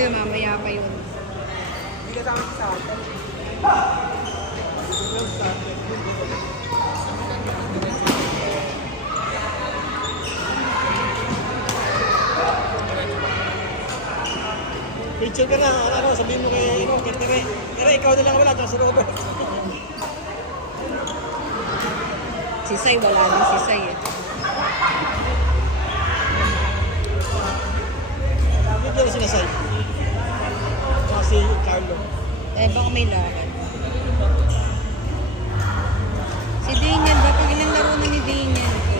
kasi mamaya pa yun. Hindi ka tama sa atin. Picture ka na, sabihin mo kay Tere. Tere, ikaw na lang wala, tsaka si Robert. Si Sai, wala din si Sai eh. Hindi na sinasay. Tsaka si Carlo. Eh, baka may lakad. Si Daniel, dapat ilang laro na ni Daniel ko.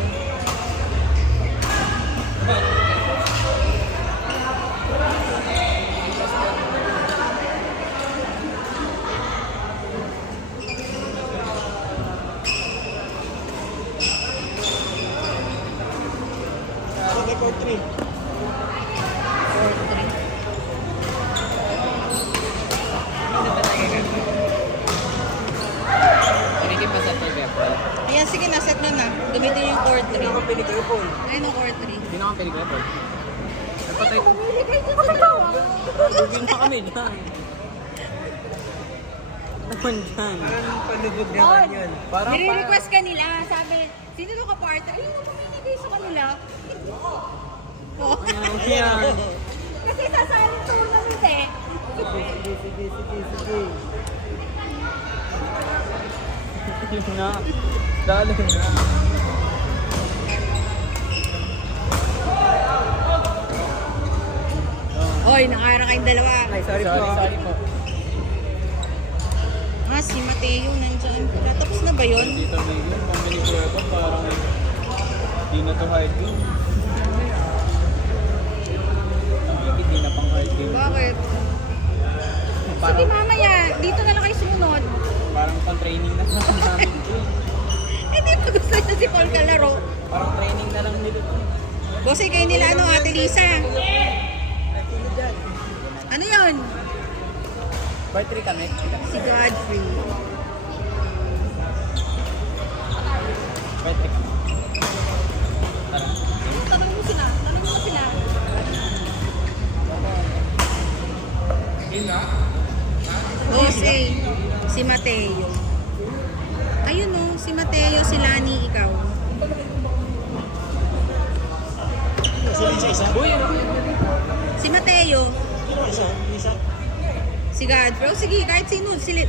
Record 3. 4-3. Ayan, sige, naset na na. Gamitin yung core 3. Hindi ako pinag-ipon. Ayun ang core 3. Hindi na kami pinag-record. Napatay ko. Pumili kayo sa dalawa. Lugin pa kami dyan. Naman dyan. Parang panubog naman yun. Parang Nire-request ka nila. Sabi, sino doon ka partner? Ayun, pumili kayo sa kanila. Oh. Ayan. Kasi sasaling tournament eh. Sige. Yun na. Dalo na. Hoy, nakara kayong dalawa. Ay, sorry po. Sorry po. Ah, si Mateo nandyan pala. Tapos na ba yun? Dito na yun. Pang mini-record parang hindi na to hard game. Hindi na pang hard game. Bakit? Sige mamaya, dito na lang kayo sumunod. Parang pang training na lang namin ito. Hindi pa gusto niya si Paul kalaro. Parang training na lang nila ito. Bossy, kayo nila ano, Ate Lisa? Ano yun? By 3 kami. Si Godfrey. By 3 kami. Tanong mo sila. Bossy, si Mateo. Ayun o, si Mateo, si Lani, ikaw. Si Lisa isa. Uy! Si Mateo, Sino isa? Lisa? si Godfrey. O sige, kahit sino, sila.